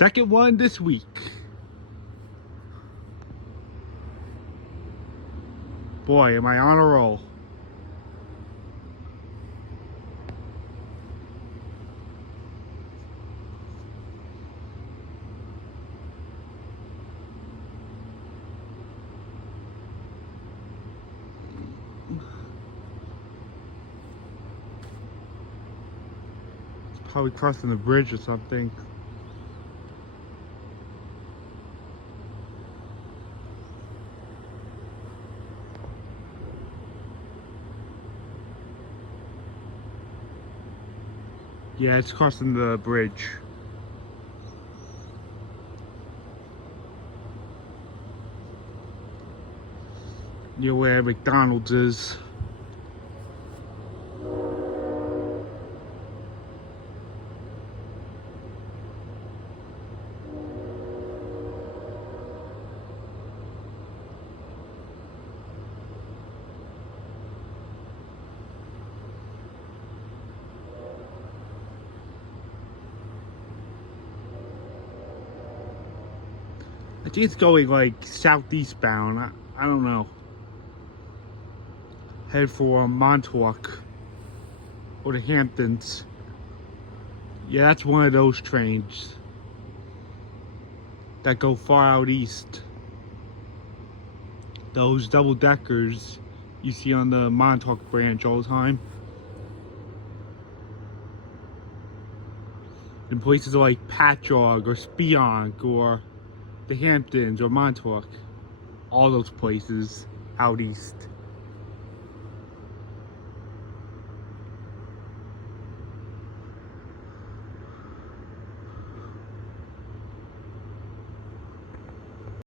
Second one this week. Boy, am I on a roll. Probably crossing the bridge or something. Yeah, it's crossing the bridge. Near where McDonald's is. I think it's going like southeast bound. I don't know. Head for Montauk or the Hamptons. Yeah, that's one of those trains that go far out east. Those double deckers you see on the Montauk branch all the time. In places like Patchogue or Spionk or the Hamptons or Montauk. All those places out east.